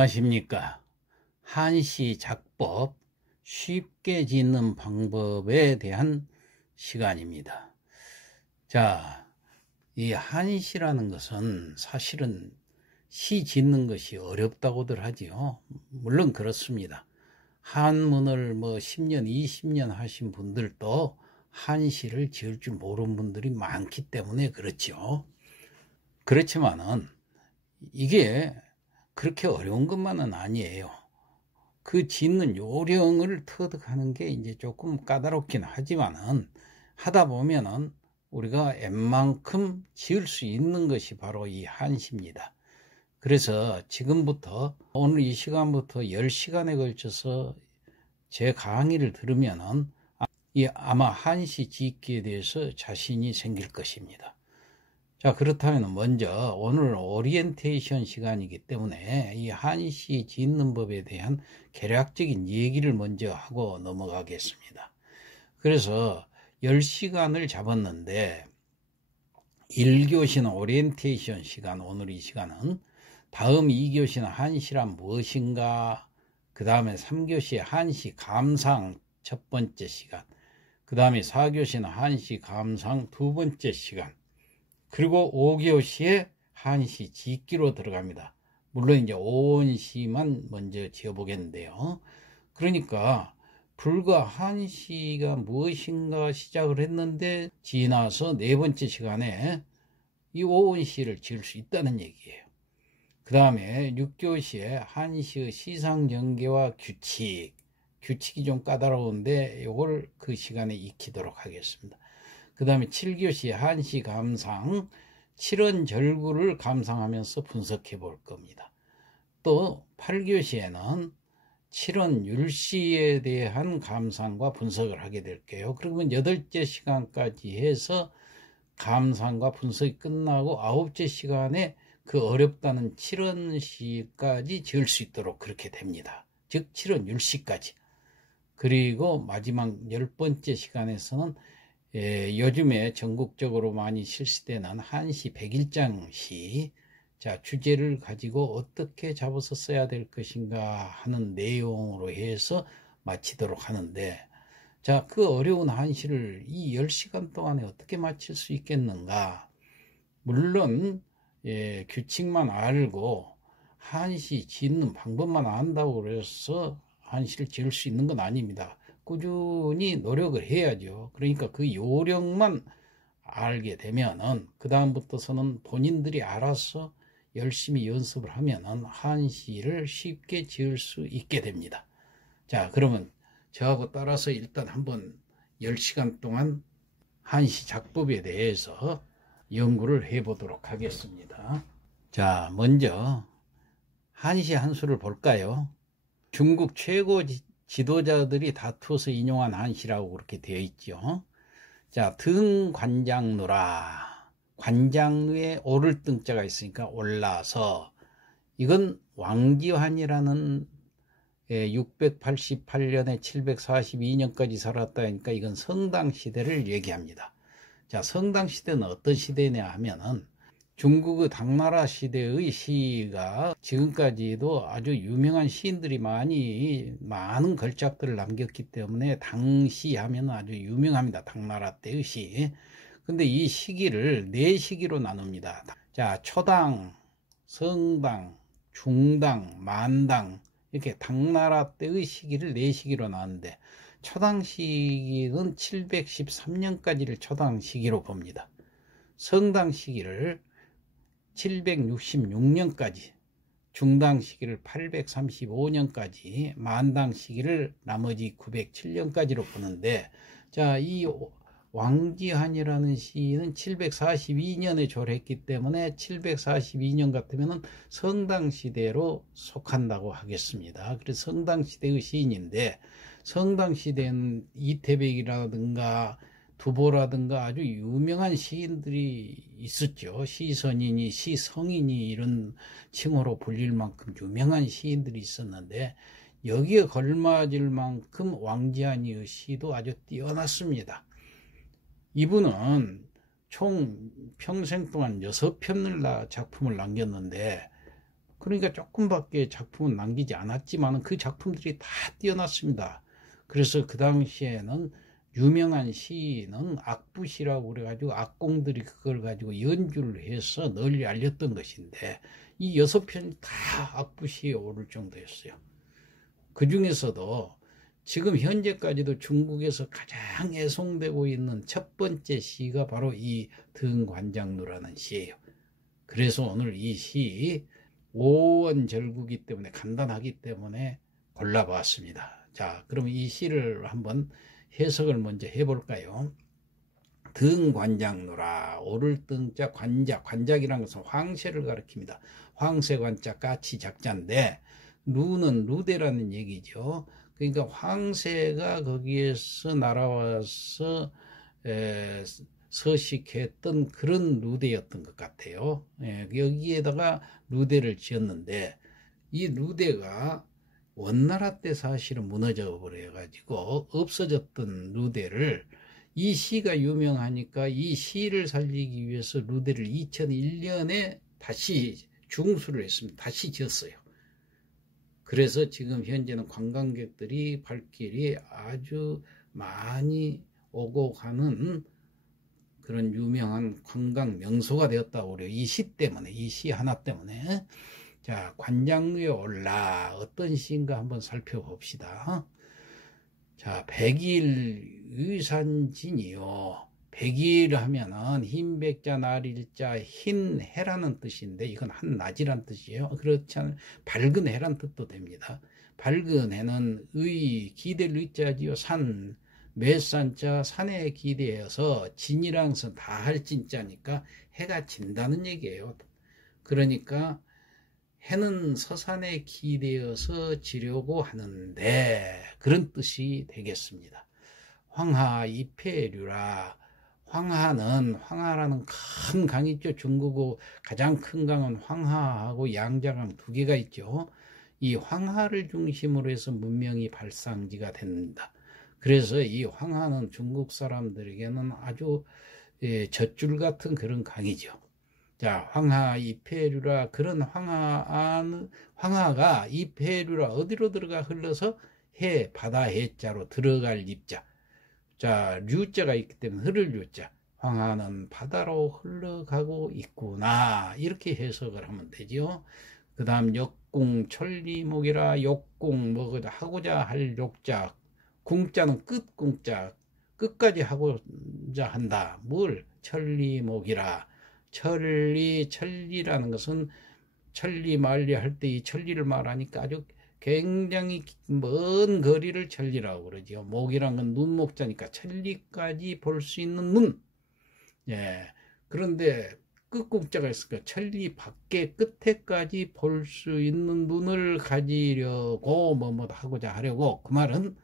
안녕하십니까. 한시 작법 쉽게 짓는 방법에 대한 시간입니다. 자, 이 한시라는 것은 사실은 시 짓는 것이 어렵다고들 하지요. 물론 그렇습니다. 한문을 10년, 20년 하신 분들도 한시를 지을 줄 모르는 분들이 많기 때문에 그렇죠. 그렇지만은 이게 그렇게 어려운 것만은 아니에요. 그 짓는 요령을 터득하는 게 이제 조금 까다롭긴 하지만은 하다 보면은 우리가 웬만큼 지을 수 있는 것이 바로 이 한시입니다. 그래서 지금부터 오늘 이 시간부터 10시간에 걸쳐서 제 강의를 들으면은 아마 한시 짓기에 대해서 자신이 생길 것입니다. 자, 그렇다면 먼저 오늘 오리엔테이션 시간이기 때문에 이 한시 짓는 법에 대한 개략적인 얘기를 먼저 하고 넘어가겠습니다. 그래서 10시간을 잡았는데 1교시는 오리엔테이션 시간, 오늘 이 시간은 다음 2교시는 한시란 무엇인가, 그 다음에 3교시에 한시 감상 첫 번째 시간, 그 다음에 4교시는 한시 감상 두 번째 시간, 그리고 5교시에 한시 짓기로 들어갑니다. 물론 이제 오원시만 먼저 지어보겠는데요. 그러니까 불과 한시가 무엇인가 시작을 했는데 지나서 네 번째 시간에 이 오원시를 지을 수 있다는 얘기예요. 그 다음에 6교시에 한시의 시상전개와 규칙이 좀 까다로운데 이걸 그 시간에 익히도록 하겠습니다. 그 다음에 7교시 한시 감상, 7원절구를 감상하면서 분석해 볼 겁니다. 또 8교시에는 7원율시에 대한 감상과 분석을 하게 될게요. 그러면 8째 시간까지 해서 감상과 분석이 끝나고 9째 시간에 그 어렵다는 7원시까지 지을 수 있도록 그렇게 됩니다. 즉 7원율시까지. 그리고 마지막 10번째 시간에서는 요즘에 전국적으로 많이 실시되는 한시 백일장시, 자, 주제를 가지고 어떻게 잡아서 써야 될 것인가 하는 내용으로 해서 마치도록 하는데, 자, 그 어려운 한시를 이 10시간 동안에 어떻게 마칠 수 있겠는가? 물론 규칙만 알고 한시 짓는 방법만 안다고 해서 한시를 지을 수 있는 건 아닙니다. 꾸준히 노력을 해야죠. 그러니까 그 요령만 알게 되면은 그 다음부터서는 본인들이 알아서 열심히 연습을 하면은 한시를 쉽게 지을 수 있게 됩니다. 자, 그러면 저하고 따라서 일단 한번 10시간 동안 한시 작법에 대해서 연구를 해 보도록 하겠습니다. 자, 먼저 한시 한 수를 볼까요? 중국 최고 지도자들이 다투어서 인용한 한시라고 그렇게 되어 있죠. 자, 등관장루라. 관장루에 오를 등자가 있으니까 올라서, 이건 왕지환이라는 688년에 742년까지 살았다 하니까 이건 성당시대를 얘기합니다. 자, 성당시대는 어떤 시대냐 하면은 중국의 당나라 시대의 시가 지금까지도 아주 유명한 시인들이 많은 걸작들을 남겼기 때문에 당시 하면 아주 유명합니다. 당나라 때의 시. 근데 이 시기를 네 시기로 나눕니다. 자, 초당, 성당, 중당, 만당, 이렇게 당나라 때의 시기를 네 시기로 나누는데, 초당 시기는 713년까지를 초당 시기로 봅니다. 성당 시기를 766년까지, 중당 시기를 835년까지, 만당 시기를 나머지 907년까지로 보는데, 자, 이 왕지환이라는 시인은 742년에 졸했기 때문에 742년 같으면 성당 시대로 속한다고 하겠습니다. 그래서 성당 시대의 시인인데, 성당 시대는 이태백이라든가 두보라든가 아주 유명한 시인들이 있었죠. 시선인이, 시성인이 이런 칭호로 불릴 만큼 유명한 시인들이 있었는데, 여기에 걸맞을 만큼 왕지환의 시도 아주 뛰어났습니다. 이분은 총 평생 동안 6편을 작품을 남겼는데, 그러니까 조금밖에 작품은 남기지 않았지만 그 작품들이 다 뛰어났습니다. 그래서 그 당시에는 유명한 시인은 악부시라고 그래가지고 악공들이 그걸 가지고 연주를 해서 널리 알렸던 것인데 이 6편이 다 악부시에 오를 정도였어요. 그 중에서도 지금 현재까지도 중국에서 가장 애송되고 있는 첫 번째 시가 바로 이 등관장루라는 시예요. 그래서 오늘 이 시 오원절구기 때문에 간단하기 때문에 골라보았습니다. 자, 그럼 이 시를 한번 해석을 먼저 해볼까요? 등관장루라, 오를 등자 관작, 관작이라는 것은 황새를 가리킵니다. 황새관자 까치 작자인데 루는 루대라는 얘기죠. 그러니까 황새가 거기에서 날아와서 서식했던 그런 루대였던 것 같아요. 여기에다가 루대를 지었는데 이 루대가 원나라 때 사실은 무너져 버려가지고 없어졌던 루대를 이 시가 유명하니까 이 시를 살리기 위해서 루대를 2001년에 다시 중수를 했습니다. 다시 지었어요. 그래서 지금 현재는 관광객들이 발길이 아주 많이 오고 가는 그런 유명한 관광 명소가 되었다고 그래요. 이 시 때문에, 이 시 하나 때문에. 자, 관장루에 올라 어떤 시인가 한번 살펴봅시다. 자, 백일의산진이요. 백일 하면은 흰백자 날일자 흰해라는 뜻인데 이건 한낮이란 뜻이에요. 그렇지 않으면 밝은 해란 뜻도 됩니다. 밝은 해는 의 기댈 의자지요. 산 매산자 산에 기대어서 진이랑 다 할 진자니까 해가 진다는 얘기예요. 그러니까 해는 서산에 기대어서 지려고 하는데 그런 뜻이 되겠습니다. 황하 이폐류라. 황하라는 큰 강이 있죠. 중국어 가장 큰 강은 황하하고 양자강 두 개가 있죠. 이 황하를 중심으로 해서 문명이 발상지가 됩니다. 그래서 이 황하는 중국 사람들에게는 아주 젖줄 같은 그런 강이죠. 자, 황하 이폐류라. 그런 황하가 이폐류라 어디로 들어가 흘러서 해, 바다 해자로 들어갈 입자. 자, 류자가 있기 때문에 흐를 류자. 황하는 바다로 흘러가고 있구나. 이렇게 해석을 하면 되죠. 그 다음 역궁 천리목이라. 역궁 뭐 하고자 할 욕자. 궁자는 끝궁자. 끝까지 하고자 한다. 뭘? 천리목이라. 천리라는 것은 천리만리 할 때 이 천리를 말하니까 아주 굉장히 먼 거리를 천리라고 그러죠. 목이란 건 눈목자니까 천리까지 볼 수 있는 눈. 예. 그런데 끝국자가 있으니까 천리 밖에 끝에까지 볼 수 있는 눈을 가지려고 뭐 하고자 하려고. 그 말은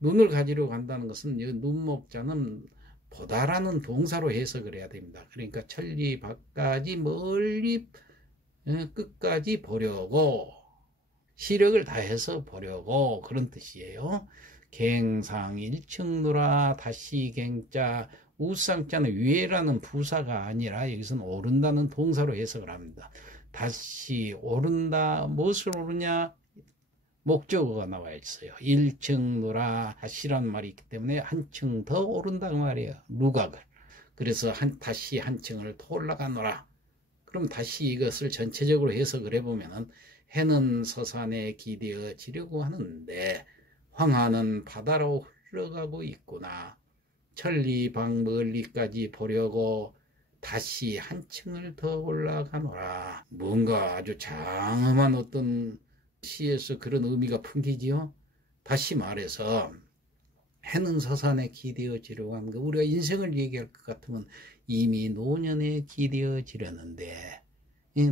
눈을 가지려고 한다는 것은 눈목자는 보다라는 동사로 해석을 해야 됩니다. 그러니까 천리 밖까지 멀리 끝까지 보려고 시력을 다해서 보려고 그런 뜻이에요. 갱상 일층누라. 다시 갱자 우상자는 위에라는 부사가 아니라 여기서는 오른다는 동사로 해석을 합니다. 다시 오른다. 무엇을 오르냐? 목적어가 나와 있어요. 일층누라. 다시란 말이 있기 때문에 한층 더 오른다고 말이에요. 누각을. 그래서 다시 한층을 더 올라가노라. 그럼 다시 이것을 전체적으로 해석을 해보면은 해는 서산에 기대어지려고 하는데 황하는 바다로 흘러가고 있구나. 천리방 멀리까지 보려고 다시 한층을 더 올라가노라. 뭔가 아주 장엄한 어떤 시에서 그런 의미가 풍기지요. 다시 말해서 해는 서산에 기대어지려고 하는 거, 우리가 인생을 얘기할 것 같으면 이미 노년에 기대어지려는데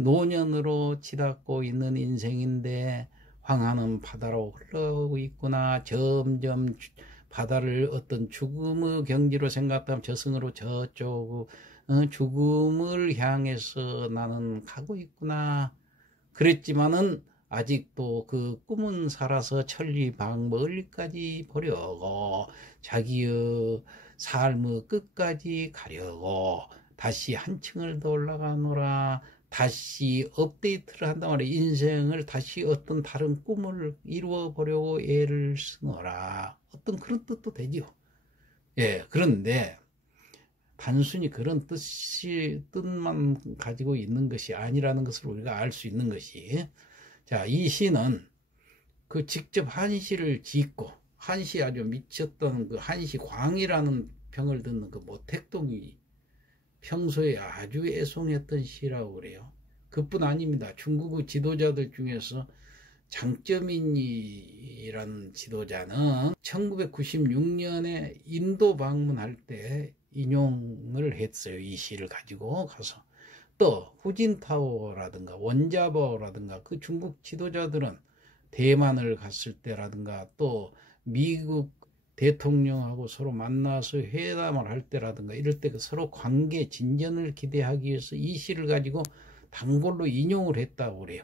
노년으로 치닫고 있는 인생인데 황하는 바다로 흘러가고 있구나. 점점 바다를 어떤 죽음의 경지로 생각하면 저승으로 저쪽 죽음을 향해서 나는 가고 있구나. 그랬지만은 아직도 그 꿈은 살아서 천리방 멀리까지 보려고 자기의 삶의 끝까지 가려고 다시 한층을 더 올라가노라. 다시 업데이트를 한단 말이에요. 인생을 다시 어떤 다른 꿈을 이루어 보려고 애를 쓰노라. 어떤 그런 뜻도 되지요. 예, 그런데 단순히 그런 뜻만 가지고 있는 것이 아니라는 것을 우리가 알 수 있는 것이, 자, 이 시는 그 직접 한시를 짓고, 한시 아주 미쳤던 그 한시광이라는 평을 듣는 그 모택동이 평소에 아주 애송했던 시라고 그래요. 그뿐 아닙니다. 중국의 지도자들 중에서 장쩌민이라는 지도자는 1996년에 인도 방문할 때 인용을 했어요. 이 시를 가지고 가서. 또 후진타오라든가 원자바오라든가 그 중국 지도자들은 대만을 갔을 때라든가 또 미국 대통령하고 서로 만나서 회담을 할 때라든가 이럴 때 서로 관계 진전을 기대하기 위해서 이 시를 가지고 단골로 인용을 했다고 그래요.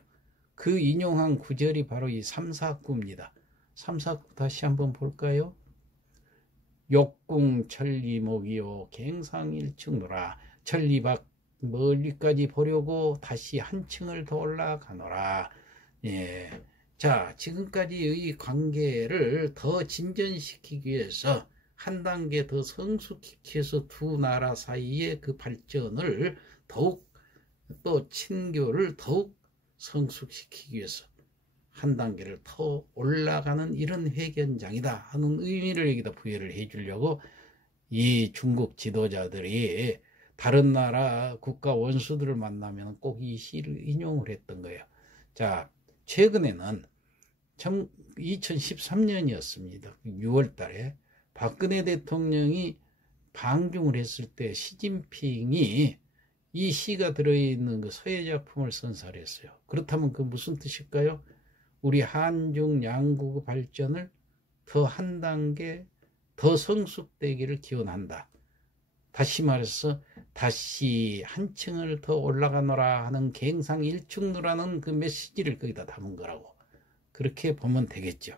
그 인용한 구절이 바로 이 삼사구입니다. 삼사구 다시 한번 볼까요? 욕궁 천리목이요 갱상일층노라. 천리밖 멀리까지 보려고 다시 한 층을 더 올라가노라. 예. 자, 지금까지의 관계를 더 진전시키기 위해서 한 단계 더 성숙시켜서 두 나라 사이의 그 발전을 더욱, 또 친교를 더욱 성숙시키기 위해서 한 단계를 더 올라가는 이런 회견장이다 하는 의미를 여기다 부여를 해주려고 이 중국 지도자들이 다른 나라 국가 원수들을 만나면 꼭 이 시를 인용을 했던 거예요. 자, 최근에는 2013년이었습니다. 6월 달에 박근혜 대통령이 방중을 했을 때 시진핑이 이 시가 들어있는 그 서예 작품을 선사했어요. 그렇다면 그 무슨 뜻일까요? 우리 한중 양국의 발전을 더 한 단계 더 성숙되기를 기원한다. 다시 말해서 다시 한 층을 더 올라가노라 하는 갱상일축노라는 그 메시지를 거기다 담은 거라고 그렇게 보면 되겠죠.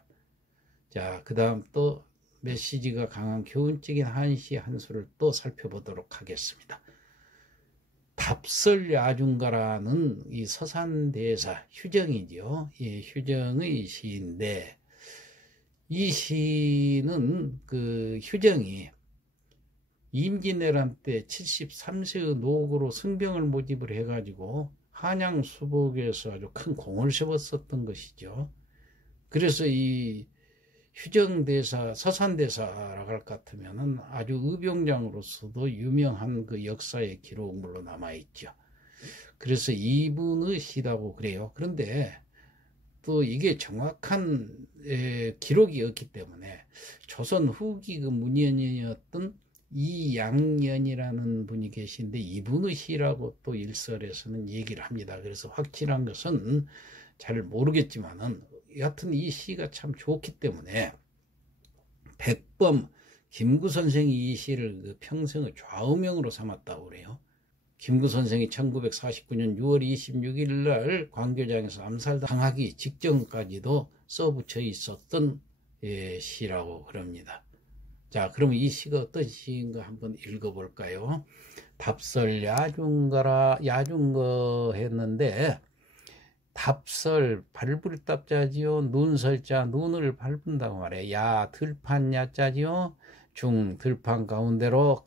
자, 그 다음 또 메시지가 강한 교훈적인 한시 한 수를 또 살펴보도록 하겠습니다. 답설야중가라는 이 서산대사 휴정이죠. 예, 휴정의 시인데 이 시는 그 휴정이 임진왜란 때 73세의 노구로 승병을 모집을 해가지고 한양 수복에서 아주 큰 공을 세웠었던 것이죠. 그래서 이 휴정대사, 서산대사라고 할 것 같으면은 아주 의병장으로서도 유명한 그 역사의 기록물로 남아있죠. 그래서 이분의 시라고 그래요. 그런데 또 이게 정확한 기록이 없기 때문에 조선 후기 그 문연이었던 이양년이라는 분이 계신데 이분의 시라고 또 일설에서는 얘기를 합니다. 그래서 확실한 것은 잘 모르겠지만은 여하튼 이 시가 참 좋기 때문에 백범 김구 선생이 이 시를 그 평생의 좌우명으로 삼았다고 그래요. 김구 선생이 1949년 6월 26일 날 광교장에서 암살당하기 직전까지도 써붙여 있었던 시라고 그럽니다. 자, 그러면 이 시가 어떤 시인가 한번 읽어볼까요? 답설 야중가라, 야중거 했는데 답설 밟을 답자지요. 눈설자 눈을 밟은다고 말해. 야 들판 야자지요. 중 들판 가운데로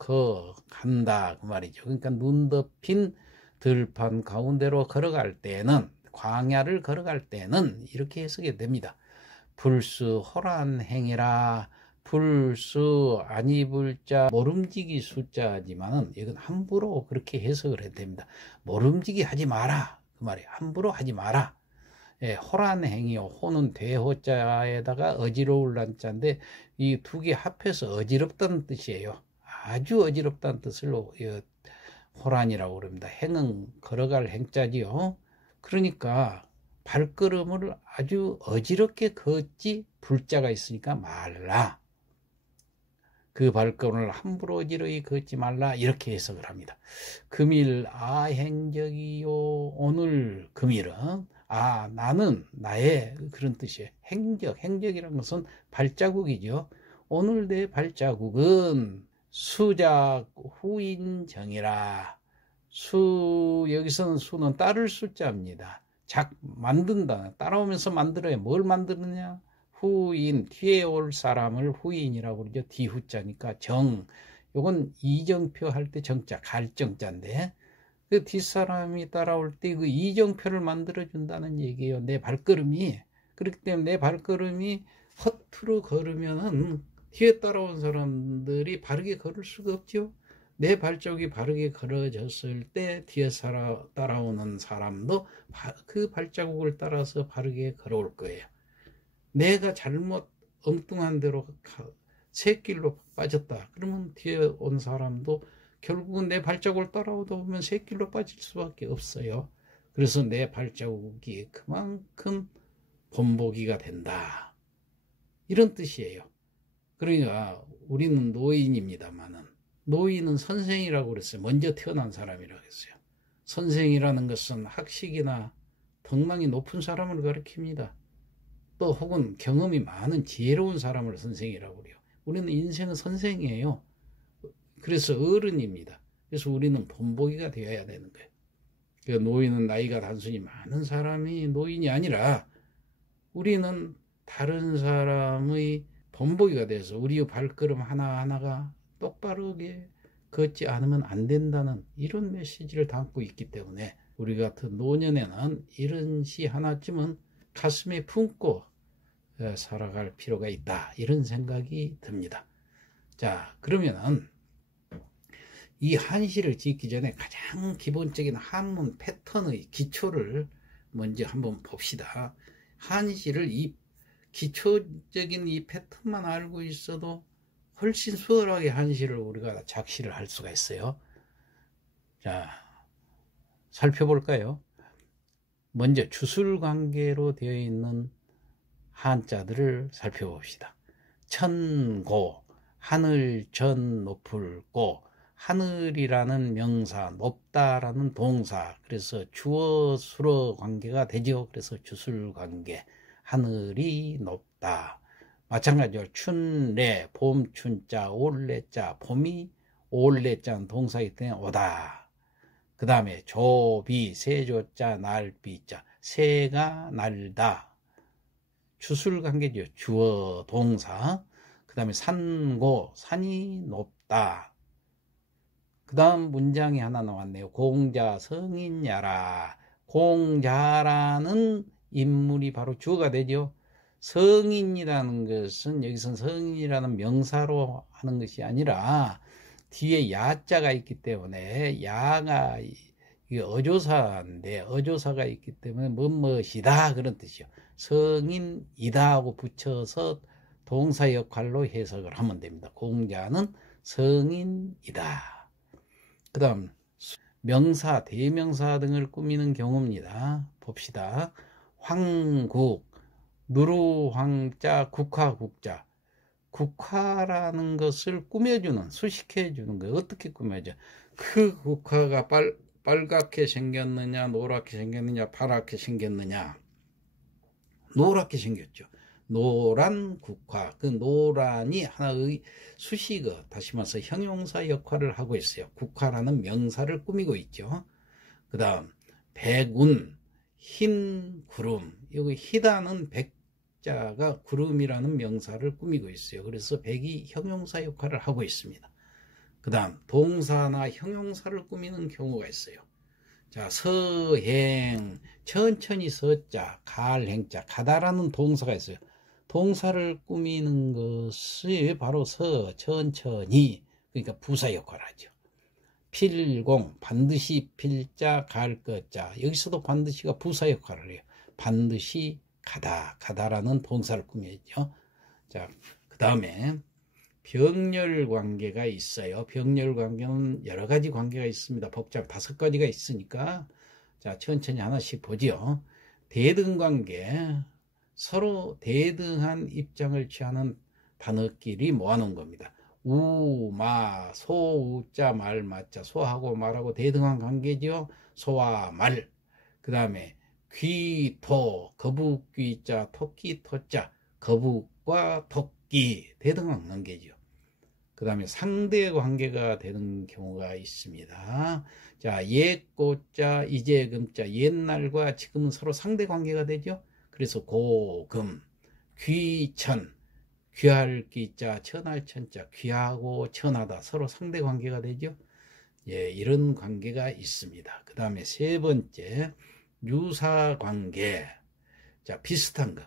간다 그 말이죠. 그러니까 눈 덮인 들판 가운데로 걸어갈 때는 광야를 걸어갈 때는 이렇게 해석이 됩니다. 불수 호란 행이라. 불수 아니불자 모름지기 숫자지만은 이건 함부로 그렇게 해석을 해도 됩니다. 모름지기 하지 마라 그 말이에요. 함부로 하지 마라. 예, 호란 행이요. 호는 대호자에다가 어지러울 란자인데 이 두 개 합해서 어지럽다는 뜻이에요. 아주 어지럽다는 뜻으로 호란이라고 그럽니다. 행은 걸어갈 행자지요. 그러니까 발걸음을 아주 어지럽게 걷지 불자가 있으니까 말라. 그 발걸음을 함부로 어지러이 걷지 말라 이렇게 해석을 합니다. 금일 아행적이요. 오늘 금일은 나는 나의 그런 뜻이에요. 행적이라는 것은 발자국이죠. 오늘 내 발자국은 수작 후인정이라. 여기서는 수는 따를 숫자입니다. 만든다. 따라오면서 만들어야 뭘 만드느냐? 후인, 뒤에 올 사람을 후인이라고 그러죠. 뒤후자니까 요건 이정표 할 때 정자, 갈정자인데, 그 뒷사람이 따라올 때 그 이정표를 만들어준다는 얘기예요. 내 발걸음이. 그렇기 때문에 내 발걸음이 허투루 걸으면은 뒤에 따라온 사람들이 바르게 걸을 수가 없죠. 내 발자국이 바르게 걸어졌을 때 뒤에 따라오는 사람도 그 발자국을 따라서 바르게 걸어올 거예요. 내가 잘못 엉뚱한 대로 새길로 빠졌다. 그러면 뒤에 온 사람도 결국은 내 발자국을 따라오다 보면 새길로 빠질 수밖에 없어요. 그래서 내 발자국이 그만큼 본보기가 된다. 이런 뜻이에요. 그러니까 우리는 노인입니다만은 노인은 선생이라고 그랬어요. 먼저 태어난 사람이라고 했어요. 선생이라는 것은 학식이나 덕망이 높은 사람을 가리킵니다. 또 혹은 경험이 많은 지혜로운 사람을 선생이라고 그래요. 우리는 인생은 선생이에요. 그래서 어른입니다. 그래서 우리는 본보기가 되어야 되는 거예요. 그 노인은 나이가 단순히 많은 사람이 노인이 아니라 우리는 다른 사람의 본보기가 돼서 우리의 발걸음 하나하나가 똑바르게 걷지 않으면 안 된다는 이런 메시지를 담고 있기 때문에 우리 같은 노년에는 이런 시 하나쯤은 가슴에 품고 살아갈 필요가 있다. 이런 생각이 듭니다. 자, 그러면은 이 한시를 짓기 전에 가장 기본적인 한문 패턴의 기초를 먼저 한번 봅시다. 한시를 이 기초적인 이 패턴만 알고 있어도 훨씬 수월하게 한시를 우리가 작시를 할 수가 있어요. 자, 살펴볼까요? 먼저 주술관계로 되어 있는 한자들을 살펴봅시다. 천고, 하늘 전 높을 고, 하늘이라는 명사, 높다라는 동사, 그래서 주어 수어 관계가 되죠. 그래서 주술관계, 하늘이 높다. 마찬가지로 춘래, 봄 춘자, 올래자, 봄이 올래자는 동사이기 때문에 오다. 그 다음에 조비, 세조자, 날비자, 새가 날다. 주술관계죠. 주어, 동사. 그 다음에 산고, 산이 높다. 그 다음 문장이 하나 나왔네요. 공자 성인야라. 공자라는 인물이 바로 주어가 되죠. 성인이라는 것은 여기서 성인이라는 명사로 하는 것이 아니라 뒤에 야자가 있기 때문에 야가 어조사인데 어조사가 있기 때문에 무엇이다 그런 뜻이요. 성인이다 하고 붙여서 동사 역할로 해석을 하면 됩니다. 공자는 성인이다. 그 다음 명사, 대명사 등을 꾸미는 경우입니다. 봅시다. 황국, 누루황자, 국화국자. 국화라는 것을 꾸며주는, 수식해주는 거예요. 어떻게 꾸며져? 그 국화가 빨갛게 생겼느냐, 노랗게 생겼느냐, 파랗게 생겼느냐. 노랗게 생겼죠. 노란 국화, 그 노란이 하나의 수식어, 다시 말해서 형용사 역할을 하고 있어요. 국화라는 명사를 꾸미고 있죠. 그 다음 백운, 흰 구름, 여기 희다는 백자가 구름이라는 명사를 꾸미고 있어요. 그래서 백이 형용사 역할을 하고 있습니다. 그 다음 동사나 형용사를 꾸미는 경우가 있어요. 자, 서행, 천천히 서자, 갈행자, 가다라는 동사가 있어요. 동사를 꾸미는 것이 바로 천천히, 그러니까 부사 역할을 하죠. 필공, 반드시 필자, 갈 것자. 여기서도 반드시가 부사 역할을 해요. 반드시 가다라는 동사를 꾸미죠. 자, 그 다음에 병렬 관계가 있어요. 병렬 관계는 여러 가지 관계가 있습니다. 복잡 5가지가 있으니까 자, 천천히 하나씩 보죠. 대등 관계, 서로 대등한 입장을 취하는 단어끼리 모아놓은 겁니다. 우, 마, 소, 우자, 말, 마자. 소하고 말하고 대등한 관계죠. 소와 말. 그 다음에 귀, 토, 거북, 귀자, 토끼, 토자. 거북과 토끼. 대등한 관계죠. 그 다음에 상대 관계가 되는 경우가 있습니다. 자, 옛고자, 이제금자, 옛날과 지금은 서로 상대 관계가 되죠. 그래서 고금, 귀천, 귀할 귀자, 천할 천자, 귀하고 천하다 서로 상대 관계가 되죠. 예, 이런 관계가 있습니다. 그 다음에 세 번째, 유사 관계. 자, 비슷한 거.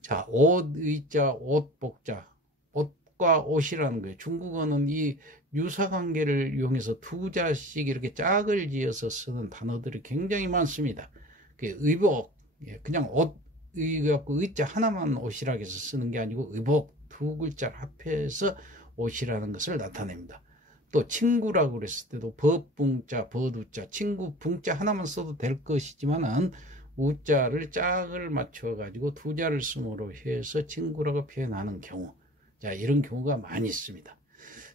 자, 옷, 의자, 옷, 복자. 옷과 옷이라는 거예요. 중국어는 이 유사 관계를 이용해서 두 자씩 이렇게 짝을 지어서 쓰는 단어들이 굉장히 많습니다. 의복, 그냥 옷, 의자 하나만 옷이라고 해서 쓰는 게 아니고 의복 두 글자를 합해서 옷이라는 것을 나타냅니다. 또 친구라고 그랬을 때도 법붕자, 버두자, 친구 붕자 하나만 써도 될 것이지만은 우자를 짝을 맞춰 가지고 두 자를 쓰므로 해서 친구라고 표현하는 경우, 자, 이런 경우가 많이 있습니다.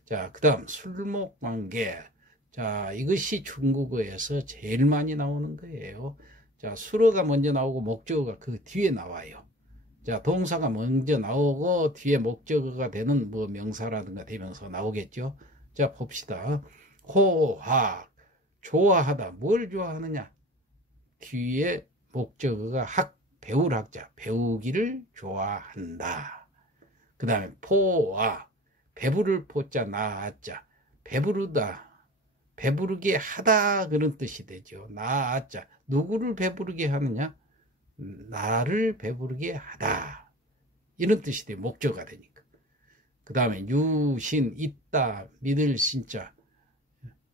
자, 그 다음 술목관계. 자, 이것이 중국어에서 제일 많이 나오는 거예요. 자, 수어가 먼저 나오고 목적어가 그 뒤에 나와요. 자, 동사가 먼저 나오고 뒤에 목적어가 되는 뭐 명사라든가 대명사가 나오겠죠. 자, 봅시다. 호학, 좋아하다. 뭘 좋아하느냐? 뒤에 목적어가 학, 배울 학자, 배우기를 좋아한다. 그 다음에 포와, 배부를 포자, 나아자, 배부르다, 배부르게 하다, 그런 뜻이 되죠. 나아자, 누구를 배부르게 하느냐? 나를 배부르게 하다, 이런 뜻이 돼요. 목적어가 되니까. 그 다음에 유신, 있다, 믿을 신자.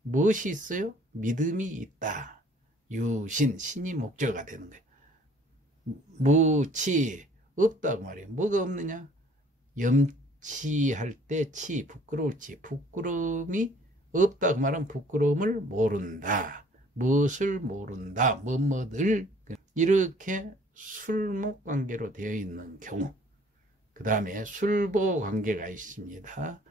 무엇이 있어요? 믿음이 있다. 유신, 신이 목적어가 되는 거예요. 무치, 없다고 말이에요. 뭐가 없느냐? 염치할 때 치, 부끄러울 치. 부끄러움이 없다고 말하면 부끄러움을 모른다. 무엇을 모른다. 뭐뭐를. 이렇게 술목 관계로 되어 있는 경우. 그 다음에 술보 관계가 있습니다.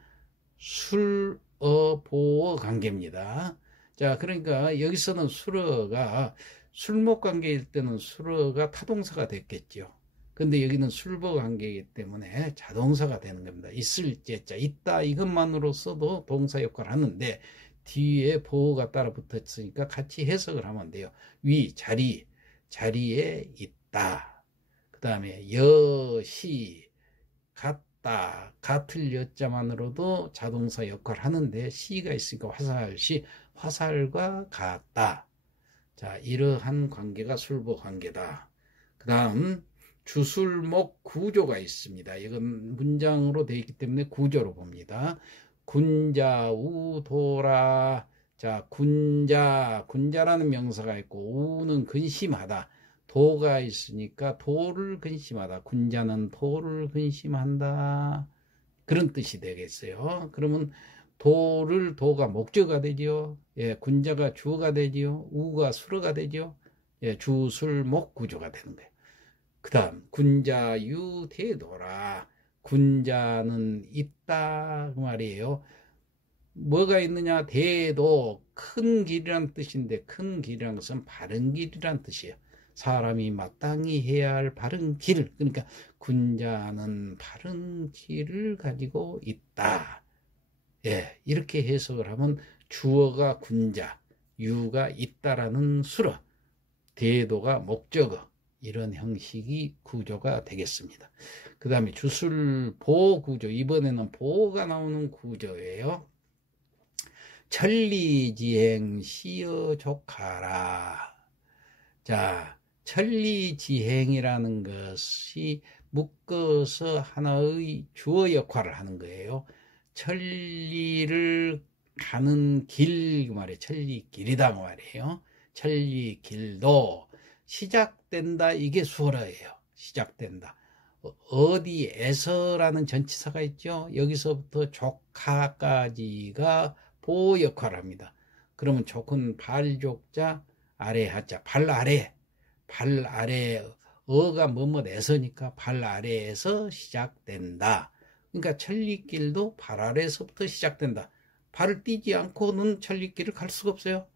술어보어 관계입니다. 자, 그러니까 여기서는 술어가 술목 관계일 때는 술어가 타동사가 됐겠죠. 근데 여기는 술보 관계이기 때문에 자동사가 되는 겁니다. 있을 제자, 있다, 이것만으로서도 동사 역할을 하는데 뒤에 보어가 따라 붙었으니까 같이 해석을 하면 돼요. 위, 자리, 자리에 있다. 그 다음에 여시, 같다, 같을 여자만으로도 자동사 역할을 하는데 시가 있으니까 화살시, 화살과 같다. 자, 이러한 관계가 술보 관계다. 그 다음 주술목 구조가 있습니다. 이건 문장으로 되어 있기 때문에 구조로 봅니다. 군자, 우도라. 자, 군자라는 명사가 있고 우는 근심하다. 도가 있으니까 도를 근심하다. 군자는 도를 근심한다. 그런 뜻이 되겠어요. 그러면 도가 목적어가 되죠. 예, 군자가 주어가 되죠. 우가 수어가 되죠. 예, 주술목 구조가 되는 거예요. 그 다음 군자유 대도라. 군자는 있다, 그 말이에요. 뭐가 있느냐? 대도, 큰 길이란 뜻인데 큰 길이란 것은 바른 길이란 뜻이에요. 사람이 마땅히 해야 할 바른 길, 그러니까 군자는 바른 길을 가지고 있다. 예, 이렇게 해석을 하면 주어가 군자, 유가 있다라는 수어, 대도가 목적어, 이런 형식이 구조가 되겠습니다. 그 다음에 주술보 구조, 이번에는 보가 나오는 구조예요. 천리지행 시어 족하라. 자, 천리지행이라는 것이 묶어서 하나의 주어 역할을 하는 거예요. 천리를 가는 길, 그 말이에요. 천리길이다, 그 말이에요. 천리길도 시작된다, 이게 수어예요. 시작된다. 어디에서라는 전치사가 있죠. 여기서부터 족하까지가 보 역할을 합니다. 그러면 족은 발족자, 아래 하자, 발 아래, 어가 뭐뭐에서니까 발 아래에서 시작된다. 그러니까 천리길도 발 아래에서부터 시작된다. 발을 띄지 않고는 천리길을 갈 수가 없어요.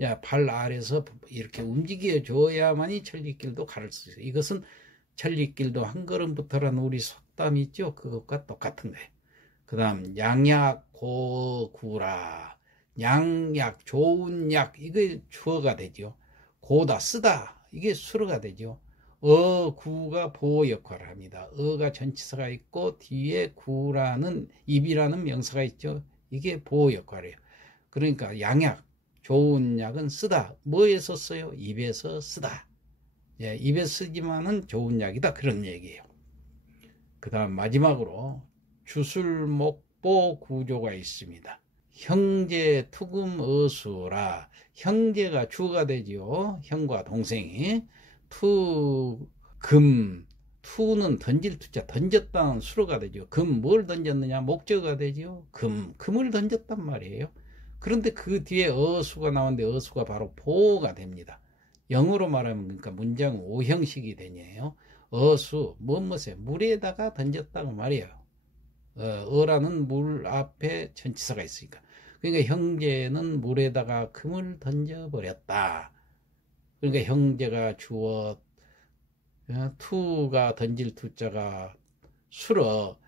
야, 발 아래에서 이렇게 움직여 줘야만이 천리길도 갈 수 있어요. 이것은 천리길도 한 걸음부터라는 우리 속담이 있죠. 그것과 똑같은 거예요. 그 다음 양약 고구라. 양약 좋은 약 이게 주어가 되죠. 고다 쓰다 이게 수어가 되죠. 구가 보호 역할을 합니다. 어가 전치사가 있고 뒤에 구라는 입이라는 명사가 있죠. 이게 보호 역할이에요. 그러니까 양약 좋은 약은 쓰다. 뭐에서 써요? 입에서 쓰다. 예, 입에 쓰지만은 좋은 약이다 그런 얘기예요. 그 다음 마지막으로 주술목보 구조가 있습니다. 형제 투금 어수라. 형제가 주가 되죠. 형과 동생이. 투금 투는 던질 투자 던졌다는 수로가 되죠. 금 뭘 던졌느냐 목적어가 되죠. 금을 던졌단 말이에요. 그런데 그 뒤에 어수가 나오는데 어수가 바로 보호가 됩니다. 영어로 말하면 그러니까 문장 5형식이 되네요. 어수 무엇에 물에다가 던졌다고 말이에요. 어라는 물 앞에 전치사가 있으니까. 그러니까 형제는 물에다가 금을 던져버렸다. 그러니까 형제가 주어 투가 던질 투자가 수러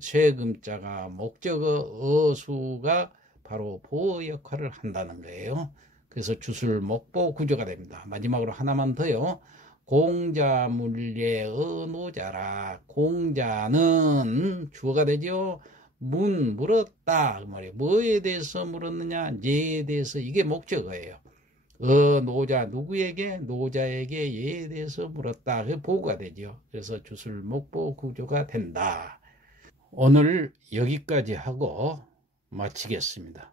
쇠금자가 목적어 어수가 바로 보호 역할을 한다는 거예요. 그래서 주술 목보 구조가 됩니다. 마지막으로 하나만 더요. 공자 물례 어노자라. 공자는 주어가 되죠. 물었다 그 말이에요. 뭐에 대해서 물었느냐 예에 대해서 이게 목적어예요. 노자 누구에게 노자에게 예에 대해서 물었다. 그 보고가 되죠. 그래서 주술 목보 구조가 된다. 오늘 여기까지 하고 마치겠습니다.